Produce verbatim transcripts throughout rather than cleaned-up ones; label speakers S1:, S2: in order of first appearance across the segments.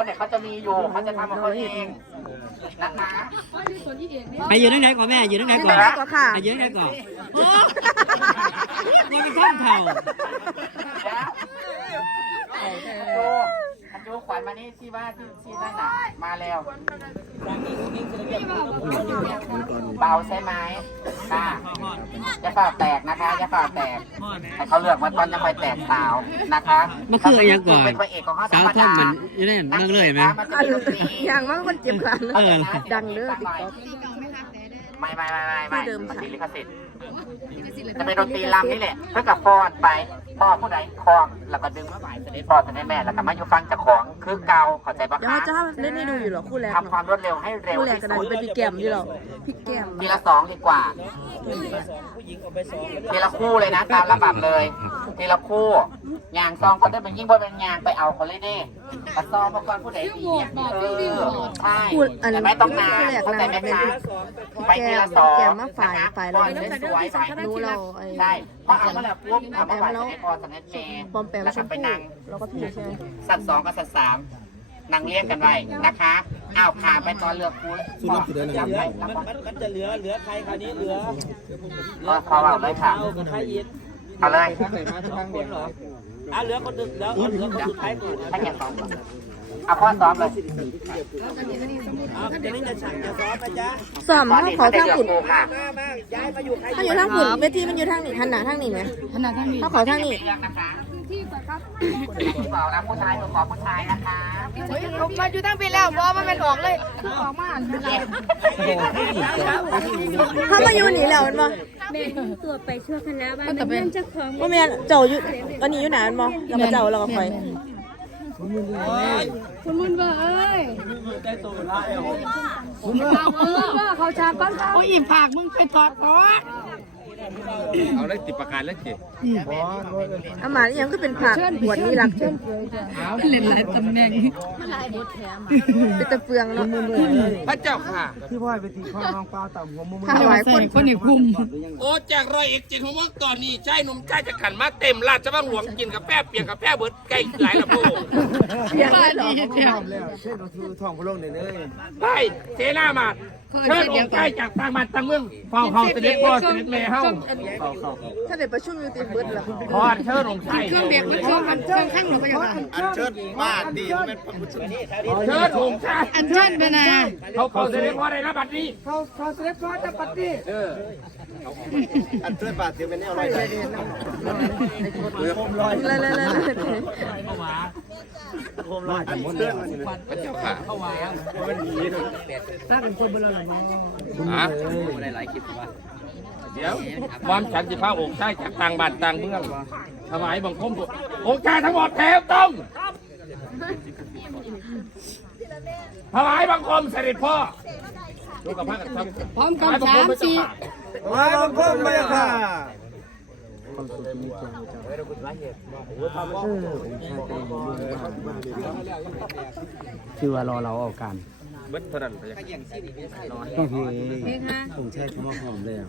S1: เขาเนี่ยเขาจะมีอยู่เขาจะทำของเขาเองนะคะ
S2: ไปอยู่ที่ไหนก่อนแม่อยู่ที่ไหนก่อนไปอยู่ที่ไหนก่อนโอ้มันเป็นข้ามเท่า
S1: โจโจขวัญมานี่ที่ว่าที่ที่นั่นน่ะมาแล้วเบาใช่ไหมค่ะจะฝ่าแตกนะคะจะฝ่าแตกให้เขาเลือกมาตอนจะไปแตกสาวนะคะ
S2: มันคืออะไรก่อน
S1: เป็นพระเอกของเขาธร
S2: สารว
S1: ม
S2: ท่อ
S1: ดาน
S2: มันยังไงมันเลยไหม
S3: อย่างว่าคนเจ็บขาดังเด้อติ๊กต๊อก
S1: ไม่ไม่ไม่ไม่ไม่มันติดลิขสิทธิ์จะเป็นดนตรีลำนี่แหละเพื่อกับฟอนไปพ่อผู้ใดคล้องแล้วก็ดึงมาใหม่จะได้พ่อจะได้แม่แล้วก็มาอยู่ฟังจากของคือเกาเข้าใจปะ
S3: เดี๋ยว
S1: คะ
S3: เขาจะเล่นให้ดูอยู่หรอคู่แรก
S1: ทำความรวดเร็วให้เร็ว
S3: คู่แรก
S1: ที่
S3: ก็ได้
S1: สุด
S3: เป็นพี่แก้มอยู่หรอพี่แก้ม
S1: ทีละสองดีกว่าทีละคู่เลยนะตามระดับเลยทีละคู่ยางซองก็ได้เป็นยิ่งบนเป็นยางไปเอาเขาเลยเด้กระซองมาก่อนผู้ใดดีเออใช่แต่ไม่ต้องนานเข้าใจไหมคะไปทีละสอง
S3: แก้มมาฝ่ายฝ่ายเรา
S1: สวยๆฝ่าย
S3: รู้เราไอ้
S1: ใช่เพราะเอามาแล้วปุ๊บเอามาฝ่ายจะพอสังเกตเจ
S3: ปอมแปม
S1: แล้ว
S3: ช
S1: ก็
S3: ม
S1: ไป
S3: พู่
S1: นั่ง
S3: แล้วก็พี่ใช่ไหม
S1: สัตว์สองกับสัตว์สามนั่งเรียกกันไว้นะคะอ้าวขาไปตอนเรือคูจับไปแล้วก็
S4: มันจะเหลือเหลือใครคราวนี้เหลือ
S1: ก็พอเอาเลยค่ะ
S4: เอากับใครอีก
S1: เอาเลย
S4: ทั้งคนเหรออ่ะเหลือคนหนึ่งแล้วเหลือคนสุดท้ายก่อน
S1: ให้แกซ้อมก่อนเอาพ่อซ้อมเลย
S4: อ่ะจะนี่จะสั่งจะซ้อมนะจ๊ะ
S3: ซ้อมเขาเขาทางฝุ่น
S1: ค่ะ
S4: มามาย้ายมาอยู่ใคร
S3: เขาอยู่ทางฝุ่นเวทีมันอยู่ทางนี้หันหน้าทางนี้ไหมหันหน้าทางนี้เขาขอทางนี้
S1: เรื่องนะคะที่บอกนะผู้ชายตัวขอผู้ชายนะคะ
S3: มาอยู่ทางปีแล้วเพราะมันเป็นออกเลยออกมาเขามาอยู่หนีแล้วมันบ่
S5: แม่ตัวไปชั่วคณะบ้านมันเรื่องเจ้าของ
S3: ว่าแม่เจ้าอยู่ตอนนี้อยู่ไหนมันบ่เราก็เจ้าเราก็คอย
S5: คุณมุนว่าเอ้ย
S4: ได้ตัวละเอว
S5: คุณมุนว่าเขาชาก้อนเขา
S2: โอ้ยผากมึงไปถอดถอด
S6: เอาเลยติดประกันแล้วเจ๊
S3: อาหมานี่ยังก็เป็นผักบวชนี่หลักเช่น
S2: เล่นหลายตำแหน่ง
S3: เป็นตะเฟืองเนาะ
S6: พระเจ้าค่ะ
S4: ที่พ่อยไปตีข้องน้องเปล่าต่ำหัวมุม
S3: ถวายคน
S2: คนอีกคุม
S6: โอ้จากร้อยเอกจิตของว่าตอนนี้ใช่หนุ่มใช่จะขันมาเต็มราชบังหลวงกินกาแฟเปียกกาแฟเบิร์ดใกล้หลายละพวก
S3: เสียงเลยเหรอ
S4: แล้วเช่นเราคือทองพระโลกเนี่ยเลย
S6: ไปเจน่ามาเชิญองค์ใกล้จากต่างบ้านต่างเมืองเฝ้าเฮาเสด็จพ่อเสด็จแม่เฮา
S3: ถ้าเด็กประชุมอยู่ตีเบิร์ดล่ะ
S6: ขอเชิญองค์ใกล้
S3: เครื่องเด็กมันเครื่องมันเครื่องข้างหรือเปล่า
S6: เชิญบ้านดีเป็นพระพุทธเชิญองค์ใกล้
S3: อันเชิญไปนะ
S6: เขาเขาเสด็จพ่อได้รับบัตรนี้
S4: เขาเขาเสด็จพ่อจะปฏิอันเชิญบาทเดียวเป็นแนวอะไร
S3: เลยเลยเลยเลย
S4: โคมลอยจะหมดแล้ว
S6: พระเจ้าค่ะ
S3: ถ้าเป็นคนเบลอเลย
S6: ฮะเดี๋ยวความฉันจะพาองค์ใกล้จากต่างบ้านต่างเมืองถวายบังคมตัวองค์ชายทั้งหมดแถวตรงถวายบังคมเสด็จพ่อลูกกับพระกับทัพพร้อมกันสามสี่
S4: มาบังคมเลยค่ะ
S2: คือว่ารอเราออกกัน
S6: เบิดเท่านั้นไป
S2: ต้องคือ
S4: ผมแช่คำว่าหอมเลย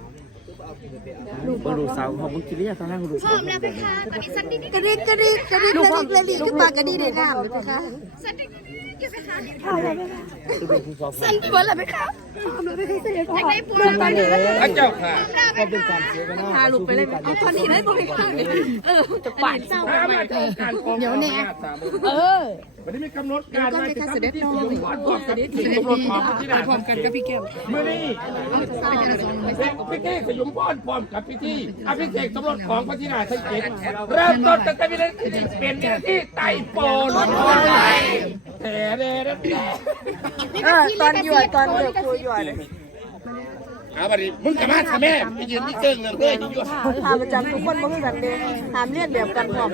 S4: ลูกลูกสาวหอมมึงกินเรียกตอนแรกลูก
S5: พร้อมแล้วไหมคะตอนนี้สันดิก
S3: กระดิกกระดิกกระดิกกระดิกเลยดิขึ้นมากระดิกในน้ำเลยนะคะ
S5: สันดิกอยู่ไหมคะสันดิกอะไรไหมคะพร้อมแล้วไหมคะยังไงปูนไปเลย
S6: พระเจ้าค่ะ
S4: ก็เป็นการเสียกันนะ
S3: พาลูกไปเลยเอาตอนนี้ได้บ่มีข้างเออจะปั่น
S6: ถ้ามาจากการของเดี๋ยวแน่
S3: เออ
S6: วันนี้มีกำหนดการ
S3: ก็
S6: ว่า
S3: ไม่
S6: จะ
S3: ค่ะ
S6: ทำ
S3: เสด็จ
S6: ที่
S3: น้อ
S6: สู
S3: ง
S6: งก่อนก่อนเสด็จถึงกำหนดของพระธิดา
S3: พร้อมกันกับพี่แก้ว
S6: เมื่อนี้พิธีสยุมพรพร้อมกับพิธีอภิเษกสมรสของพระธิดาทั้งเจ็ดเริ่มต้นตั้งแต่วินาทีเป็นวินาทีไต่โปนแต่เด้อ
S3: เออตอนหยวดตอนเดือดครูหยวด
S6: เอาบัดนี้มึงกับมาทำแม่ไปยืนที่เชิงเรื่องเพื่อนอยู่
S3: หาประจำทุกคนบ่คือกันเด้หามเลียนแบบกันพร้อม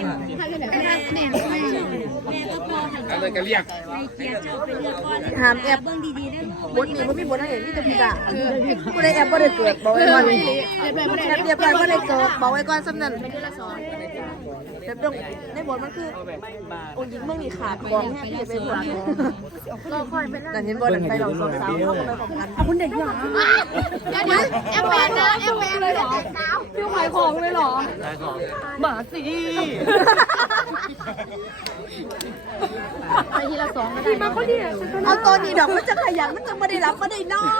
S6: อะไรกันเรียก
S3: หามแอบบ
S5: เบื้องดีๆได้
S3: บทนี้บ่มีบทให้เห็นมีแต่พี่ด่าผู้ใดแอบบ่ได้เกิดบอกไว้ก่อนแอบเรียบร้อยบ่ได้เกิดบอกไว้ก่อนสำนั้นแบบตรงในบทมันคือองค์หญิงเมืองนี่ขาดของแห้งที่จะเป็นหัวก็ค่อยเป็นนั่นเห็นบ่นั่นไปเราสาวๆเข้ากันไปพร้อมกันคุณเด็กหรอ
S5: เดี๋ยวเดี๋ยวแอมแมนนะแอมแมนเลยเหรอพี่ขายของเลยเหรอ
S3: หมาสิ
S5: ไปเห็นละสองพี่มาคนเดียว
S3: เอาตัวนี้ดอกมันจะขยันมันจะไม่ได้รับไม่ได้นอน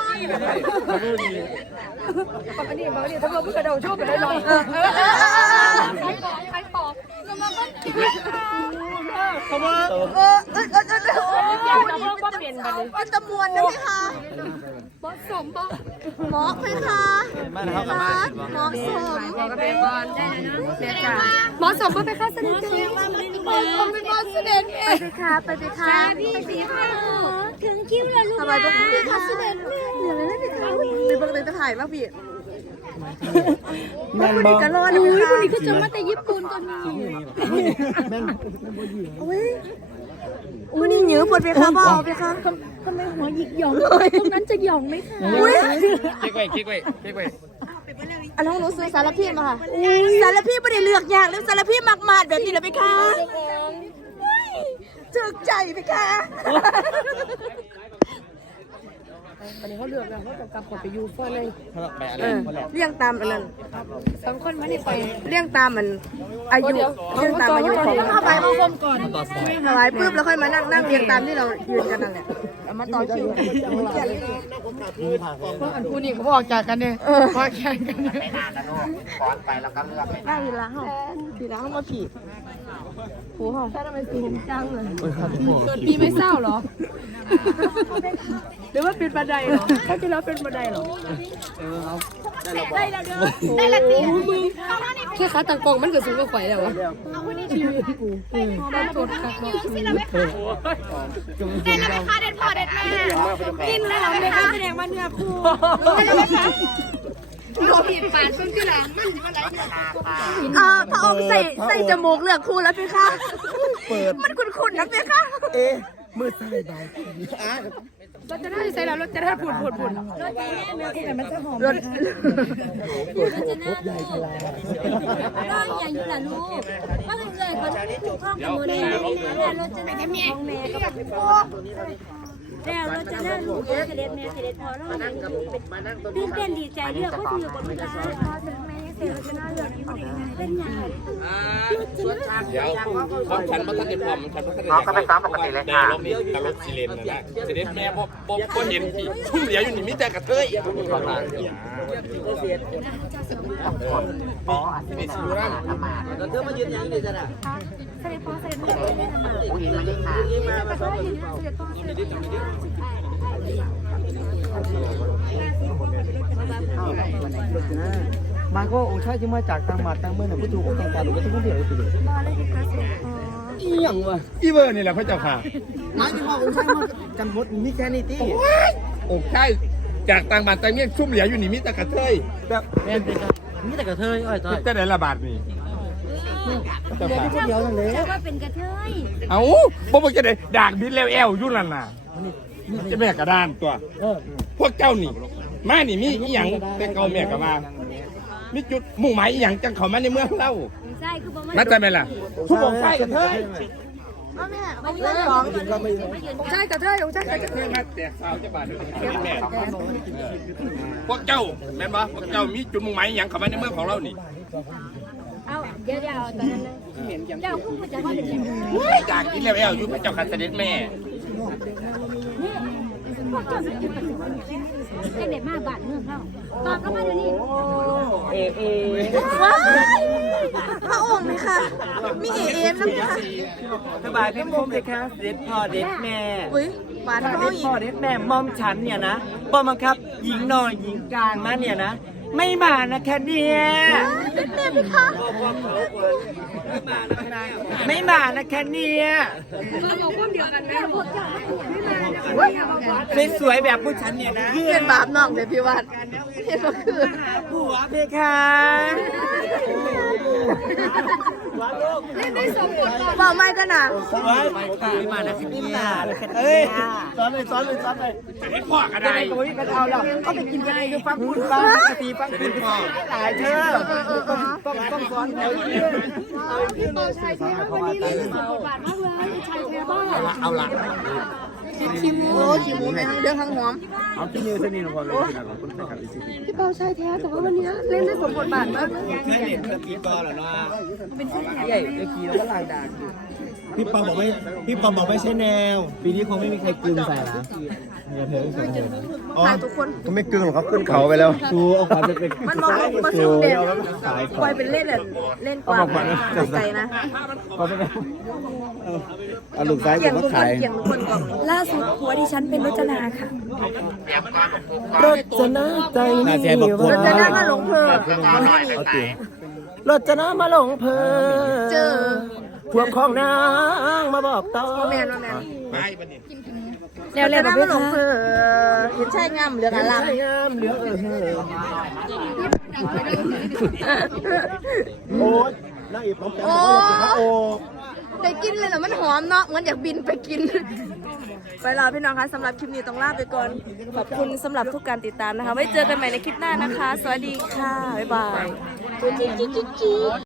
S5: อันนี้มาเนี่ยถ้าเราเพิ่งกระโดดโชว์กันได้ลอยเออเออเออใครปอกใครปอกแล้วมันก็กินเขาบอก
S3: เออเออเออเออเออมันตะมวนนะพี่คะ
S5: บอสสมบอส
S3: หมอกไหมคะหมอกหมอกสม
S5: บอกกับเป็นบอลได้นะเด็กค่ะบอสสมบอสไปค่ะเสด็จเจ้าบอสสมเป็นบอสเสด็จเอ
S3: ไปค่ะไปไปค่ะ
S5: พี่สีค่ะถึงคิวแล้วลูก
S3: ทำไมพวกพี่คะเสด็จเหลืออะไรไม่คะไปเบิ่งเลยจะถ่ายมากพี่แม่คนนี้ก็รอดูค่ะ
S5: คนนี้ก็จะมาแต่ญี่ปุ่นก่อนนี่
S3: อุ้ยคนนี้เหนือปวดไปค่ะบอกไปค่ะ
S5: ทำไมหัวหยิกหยองตรงนั้นจะหยองไหมคะ
S3: อุ้ย
S6: เก๊กไว้เก๊กไว้เก๊กไว้
S3: อันน้องหนูซื้อสารพีมาค่ะสารพีไม่ได้เลือกยากแล้วสารพีมากมาดแบบนี้เลยไปค่ะจึกใจไปค่ะ
S5: วันนี้เขาเลือกแล้วเขาจะกลับไปยูฟ่าเลย
S6: ไปอะไร
S3: เออเลี้ยงตามอันนั้น
S5: สองคนไม่ได้ไป
S3: เลี้ยงตามมันอายุเลี้ยงตามอายุของ
S5: เข้าไปมาคมก่อน
S3: ถวายปุ๊บแล้วค่อยมานั่งนั่งเรียงตามที่เรายืนกันนั่นแหละเอามาต่อคิว
S5: เพราะอันคู่นี้เขาบอกจากกันเนี่ยว่าแข่งกัน
S1: ไม่นานนะลูกก่อนไปแล้วก็เลือกไม่
S3: นั่งทีละห้องทีละห้องมาผีโหห้อง
S5: ทำไมสูงจังเลยเกิดปีไม่เศร้าเหรอหรือว่าเป็นบันไดเหรอถ้าที่เราเป็นบันไดเหรอได้แล้วเด้อได้แล้วตีแค่ขาต่างกองมันเกิดสูงกว่าไข่แล้ววะเอาคนนี้ชีวิตกูได้ตรวจค่ะสิเราไม่ค่ะได้แล้วไหมคะเด็ดพอเด็ดแม่กินแล้วเหรอไม่คะแสดงว่าเนื้อคู่ได้แล้วไหมคะโดนผิดปานเพิ่งที่หลังมันอะไรเนี่ย
S3: อ่าพระองค์ใส่ใส่จมูกเลือกคู่แล้วพี่คะมันคุ้นๆนะพี่คะ
S4: เอ๊ะมือใส่ใบ
S5: เราจะได้ใส่แล้วเราจะได้ผุดผุดผุด
S3: รถ
S5: น้องอย่าอยู่ล่ะลูกว่าเลยเลยคนถูกข้องกับมือเลยแล้วเราจะได้ของแม่กับพ่อแล้วเราจะได้ลูกเสด็จแม่เสด็จพ่อเราตื่นเต้นดีใจเลือกก็คือบนเวลาพอถึงแม่เสร็จเราจะน่าเลือกที่คนอื่นเป็นยังไง
S6: เดี๋ยวเขาฉันมาตั้งแต่พร้อมฉันมาตั้งแต่
S1: น้องก็ไปซ้อมปกติเลย
S6: แต่
S1: ค่ะ
S6: รอบนี้ตลกซีเลนนะนะเสด็จแม่พ่อพ่อพ่อเห็นพี่ชุ่มเหลียวอยู่นี่มิแต่กระเทย
S1: อ๋ออันนี้ชื่อร้านทำมา
S4: เธอมายืนยังดีจ้ะน่ะ
S5: เสด็จพ่อเสด็จแม่ไม่ได้ทำมา
S1: ผู้หญิงมายิ่งค่ะ
S5: แต่ก็เห็นเสด็จพ่อเสด็จแม่
S4: มาก็องค์ชายที่มาจากต่างมาต่างเมืองน่ะผู้ถูกองค์แต่งกายหรือว่าทุกคนเดียวเลยทีเดียว
S5: บอเลยค่ะเสด็จพ่อ
S4: อีหยังวะ
S6: อีเบอร์นี่แหละพระเจ้าค่ะ
S4: น้าที่ว่าองค์ชายมาจำบดมีแค่นี้ตี้
S6: อกใช่จากต่างบ้านต่างเมียชุ่มเหลียวอยู่นี่มิแต่กระเทย
S4: แบบแม่นเลยครับมีแต่กระเทยอ้อยต้อย
S6: จะได้ระบาดนี่เจ้า
S4: เดียว
S6: ค่ะ
S4: ที่คนเดียวนั่นเลย
S5: ว่าเป็นกระเทย
S6: เอาบ่บอกจะได้ด่างบินแล้วแอวอยู่นั่นน่ะจะแม่กระด้านตัว
S4: เออ
S6: พวกเจ้านี่มานี่มีอีหยังแต่เก่าแม่ก็มามีจุดมุ่งหมายอีหยังจังเขามาในเมืองเรา
S5: ใช่คือบ่มา
S6: นัดใจไหมล่ะทุกบอกใช่กันเถอะ
S3: เอาแม่เอาเรื่องของ
S5: ใช่กระเทยองค์ใช่กระเทย
S6: เพื่อนมาแตกสาวจะบาดแม่พวกเจ้าแม่นบ่พวกเจ้ามีจุดมุ่งหมายอีหยังเขามาในเมืองของเรานี่
S5: เอาเดี๋ยวเดี๋ยวตอนนั้นเดี๋ยวคุณจะว่าเป็นยังไง
S6: จากกินแล้วแอวอยู่พระเจ้าขันเสด็จแม่
S5: ให้เด็กมาบาดเมืองเราตอบเข้ามาเดี๋ยวนี้
S4: เอเอ
S3: พระองค์ไหมคะมีเอเอฟนะพี่คะ
S4: สบายเพ่งพมเลยครับเด็ดพ่อเด็ดแม่
S3: อุ้ยหวาน
S4: เด็
S3: ท้อง
S4: ด
S3: อี
S4: พ่อก เด็ดแม่มอมฉันเนี่ยนะบอมบังคับหญิงน้อยหญิงกลางมาเนี่ยนะ ไม่มานะคะเนี่ย
S3: แม่พี่คะ
S4: ไม่มานะคะเนี่ย
S5: เราบอกว่าเดียวกันนะพวกเจ้าไม่มา
S4: สวยๆแบบผู้ฉันเนี่ยนะ
S3: เป็นบาปน้องเลยพี่วันเห็นก็คือ
S4: ผัวเพคะ
S5: เล่นได้สองคนก่อน
S3: บอกไม่กันนะ
S4: ไม่มานะคะเนี่ยเอ้ยซ้อนเลยซ้อนเลยซ้อนเลย
S6: เห็นพ่อก็ได้
S4: ไอ้ตัวนี้กันเอาแล้วก็ไปกินกันเองคือฟังคุณฟังปกติฟังคุณหลายเธอต้องต้องต้องซ้อนเอาเรื่องเอาเรื่อง
S5: ชายแท้วันนี้เล่นได้สองบาทมากเลยชายแท้บ้า
S6: เอาละ
S3: ขี้มูโอ้ขี้มูในทั้งเดือดทั้งหอม
S4: เอาที่นิ้วเส้นนี้ลงก่อนเลยนะของคุณนะครับอีกสิ
S5: พี่เปาชายแท้แต่ว่าวันนี้เล่นได้สมบทบาทมากเลย
S4: แค่เห็นสปีกเกอร์เหรอเนาะเป็นใหญ่เมื่อกี้เราก็ลายด่างอยู่พี่ปอมบอกไม่พี่ปอมบอกไม่ใช่แนว ปีนี้คงไม่มีใครกลืนใส่นะ
S3: ถ่ายทุกคน
S4: ก็ไม่กลืนหรอกเขาขึ้นเขาไปแล้วดูออกมาจะเป็น
S3: มันมองมาซูมเด่นปล่อยเป็นเล่นแบบเล่นกว่าไกลนะ
S4: เอาลูกซ้าย
S3: เกี่
S4: กั
S3: ย
S4: บ
S3: ง
S4: ก็
S3: ทุกค
S4: ขาน ย
S3: เกี่ยงทุกคนก่อน
S5: ล่าสุดหัวดิฉันเป็นรจนาค่ะ
S4: รถจะน่าใจนี่ว่า
S3: เราจะนั่งมาหลงเพลิน
S4: รถจะน่ามาหลงเพลิน
S3: เจอ
S4: พวกของนางมาบอกต่อ
S3: แมนแมน
S5: เร็ว
S3: จะ
S5: ๆ
S3: นั่
S5: แบ
S3: ง
S5: บ
S3: มา
S5: นี้
S3: หลงเพลินเห็นชายงามเหลืองอลาม
S4: งามเหลือเออโอ้ยนางเอกผมแต่งตัวอย่างพระโอ
S3: ได้กินเลยเหรอมันหอมเนาะเหมือนอยากบินไปกิน ไปลาพี่น้องคะสำหรับคลิปนี้ต้องลาไปก่อนขอบคุณสำหรับทุกการติดตามนะคะ ไว้เจอกันใหม่ในคลิปหน้านะคะ สวัสดีค่ะ บ๊ายบาย